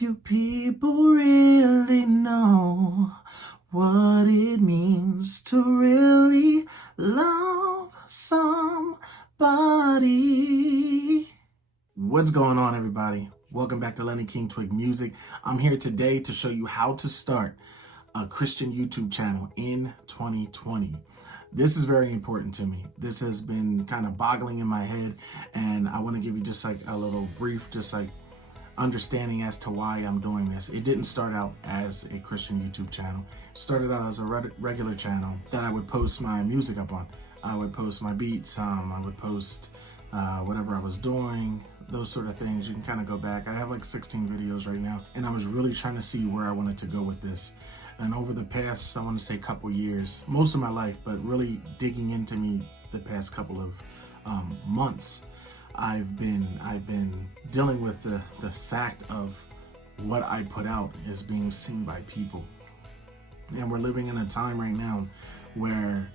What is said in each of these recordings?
few people really know what it means to really love somebody. What's going on, everybody? Welcome back to Lenny King Twig Music. I'm here today to show you how to start a Christian YouTube channel in 2020. This is very important to me. This has been kind of boggling in my head, and I want to give you just like a little brief, just like understanding as to why I'm doing this. It didn't start out as a Christian YouTube channel. It started out as a regular channel that I would post my music up on. I would post my beats, I would post whatever I was doing, those sort of things. You can kind of go back. I have like 16 videos right now, and I was really trying to see where I wanted to go with this. And over the past, I want to say couple years, most of my life, but really digging into me the past couple of months, I've been dealing with the fact of what I put out is being seen by people. And we're living in a time right now where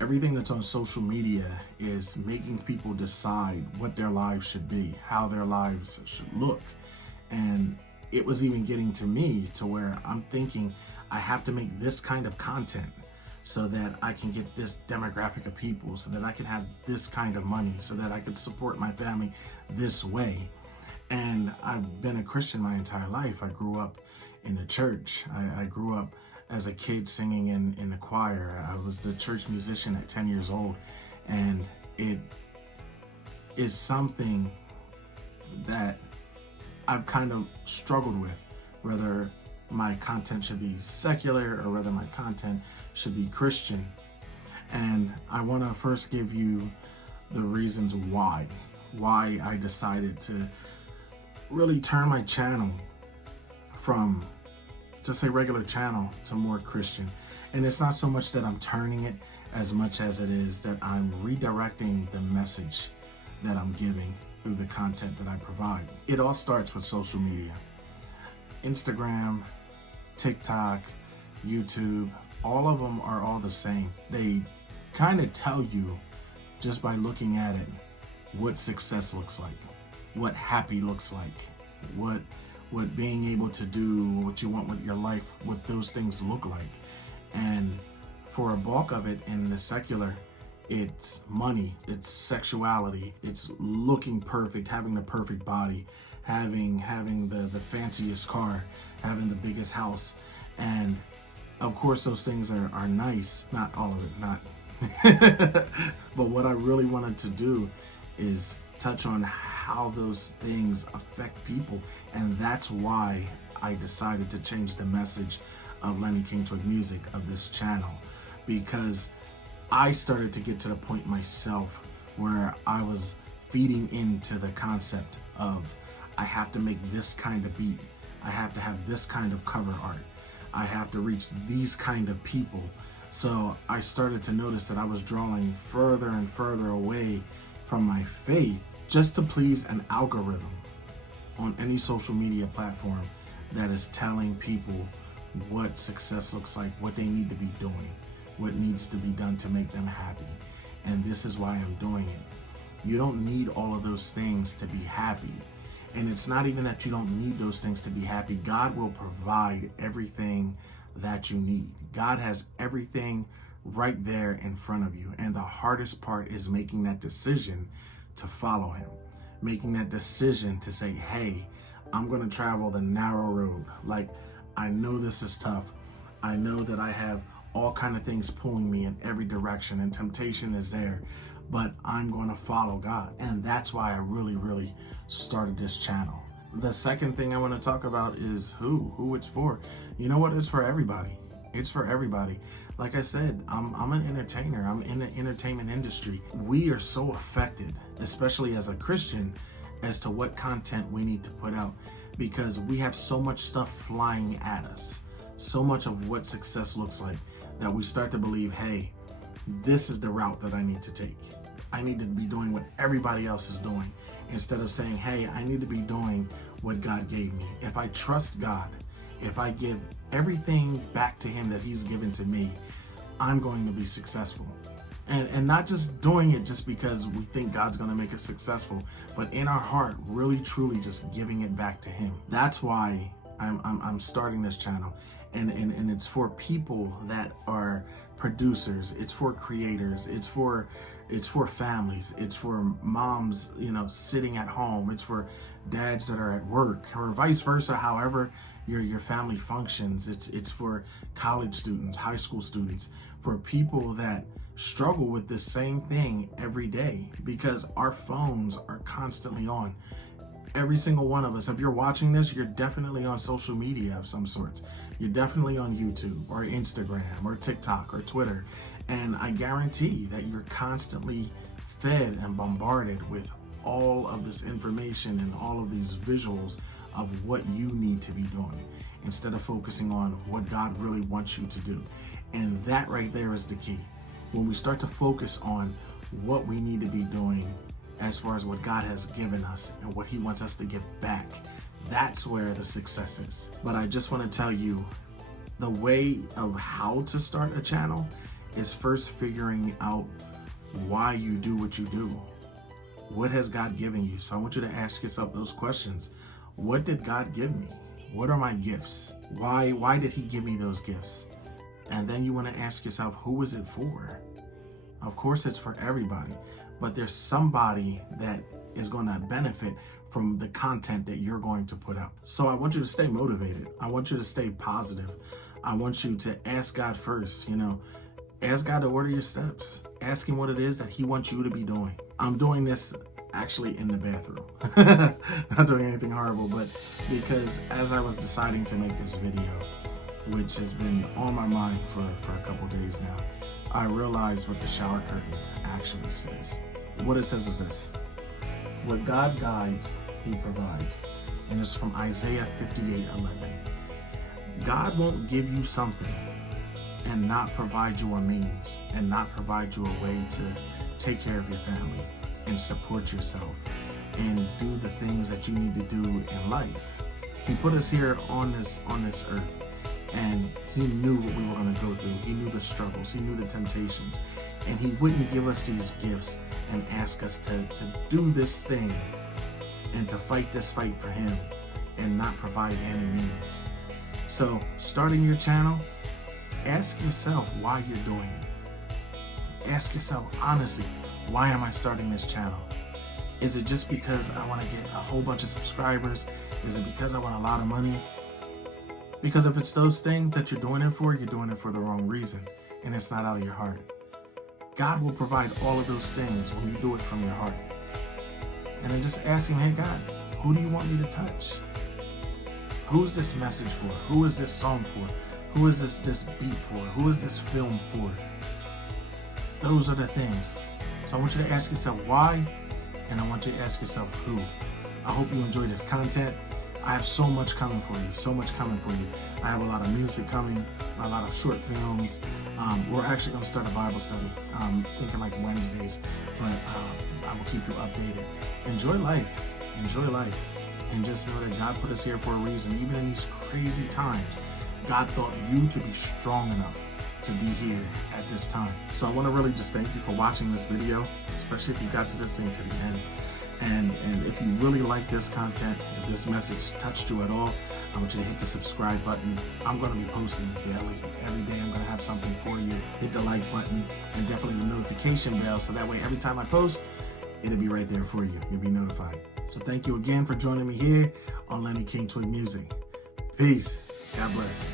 everything that's on social media is making people decide what their lives should be, how their lives should look. And it was even getting to me to where I'm thinking I have to make this kind of content so that I can get this demographic of people, so that I can have this kind of money, so that I could support my family this way. And I've been a Christian my entire life. I grew up in the church. I grew up as a kid singing in the choir. I was the church musician at 10 years old. And it is something that I've kind of struggled with, whether my content should be secular or whether my content should be Christian. And I want to first give you the reasons why I decided to really turn my channel from just a regular channel to more Christian. And it's not so much that I'm turning it as much as it is that I'm redirecting the message that I'm giving through the content that I provide. It all starts with social media. Instagram, TikTok, YouTube, all of them are all the same. They kind of tell you just by looking at it what success looks like, what happy looks like, what being able to do what you want with your life, what those things look like. And for a bulk of it in the secular, it's money, it's sexuality, it's looking perfect, having the perfect body, having the fanciest car, having the biggest house. And of course those things are nice, not all of it, not but what I really wanted to do is touch on how those things affect people. And that's why I decided to change the message of Lenny King Twig Music, of this channel, because I started to get to the point myself where I was feeding into the concept of I have to make this kind of beat, I have to have this kind of cover art, I have to reach these kind of people. So I started to notice that I was drawing further and further away from my faith just to please an algorithm on any social media platform that is telling people what success looks like, what they need to be doing, what needs to be done to make them happy. And this is why I'm doing it. You don't need all of those things to be happy. And it's not even that you don't need those things to be happy. God will provide everything that you need. God has everything right there in front of you. And the hardest part is making that decision to follow him, making that decision to say, hey, I'm going to travel the narrow road. Like, I know this is tough. I know that I have all kind of things pulling me in every direction and temptation is there, but I'm going to follow God. And that's why I really started this channel. The second thing I want to talk about is who it's for. You know what? It's for everybody. It's for everybody. Like I said, I'm an entertainer. I'm in the entertainment industry. We are so affected, especially as a Christian, as to what content we need to put out, because we have so much stuff flying at us, so much of what success looks like, that we start to believe, hey, this is the route that I need to take. I need to be doing what everybody else is doing, instead of saying, hey, I need to be doing what God gave me. If I trust God, if I give everything back to him that he's given to me, I'm going to be successful. And not just doing it just because we think God's going to make us successful, but in our heart, really, truly just giving it back to him. That's why I'm starting this channel, and it's for people that are producers. It's for creators. It's for families. It's for moms, sitting at home. It's for dads that are at work, or vice versa. However your family functions. It's for college students, high school students, for people that struggle with this same thing every day, because our phones are constantly on. Every single one of us, if you're watching this, you're definitely on social media of some sorts. You're definitely on YouTube or Instagram or TikTok or Twitter. And I guarantee that you're constantly fed and bombarded with all of this information and all of these visuals of what you need to be doing, instead of focusing on what God really wants you to do. And that right there is the key. When we start to focus on what we need to be doing as far as what God has given us and what He wants us to give back, that's where the success is. But I just want to tell you, the way of how to start a channel is first figuring out why you do what you do. What has God given you? So I want you to ask yourself those questions. What did God give me? What are my gifts? Why did He give me those gifts? And then you want to ask yourself, who is it for? Of course, it's for everybody, but there's somebody that is going to benefit from the content that you're going to put out. So I want you to stay motivated. I want you to stay positive. I want you to ask God first, ask God to order your steps. Ask Him what it is that He wants you to be doing. I'm doing this actually in the bathroom. Not doing anything horrible, but because as I was deciding to make this video, which has been on my mind for a couple days now, I realized what the shower curtain actually says. What it says is this: what God guides, He provides. And it's from Isaiah 58:11. God won't give you something and not provide you a means, and not provide you a way to take care of your family and support yourself and do the things that you need to do in life. He put us here on this earth, and He knew what we were going to go through. He knew the struggles. He knew the temptations. And He wouldn't give us these gifts and ask us to do this thing and to fight this fight for Him and not provide any means. So starting your channel, ask yourself why you're doing it. Ask yourself honestly, why am I starting this channel? Is it just because I want to get a whole bunch of subscribers? Is it because I want a lot of money? Because if it's those things that you're doing it for, you're doing it for the wrong reason, and it's not out of your heart. God will provide all of those things when you do it from your heart. And then just ask Him, hey God, who do you want me to touch? Who's this message for? Who is this song for? Who is this beat for? Who is this film for? Those are the things. So I want you to ask yourself why, and I want you to ask yourself who. I hope you enjoy this content. I have so much coming for you, so much coming for you. I have a lot of music coming, a lot of short films. We're actually going to start a Bible study, thinking like Wednesdays, but I will keep you updated. Enjoy life, and just know that God put us here for a reason. Even in these crazy times, God thought you to be strong enough to be here at this time. So I want to really just thank you for watching this video, especially if you got to this thing to the end. And if you really like this content, if this message touched you at all, I want you to hit the subscribe button. I'm going to be posting daily. Every day I'm going to have something for you. Hit the like button and definitely the notification bell, so that way every time I post, it'll be right there for you. You'll be notified. So thank you again for joining me here on Lenny King Twig Music. Peace. God bless.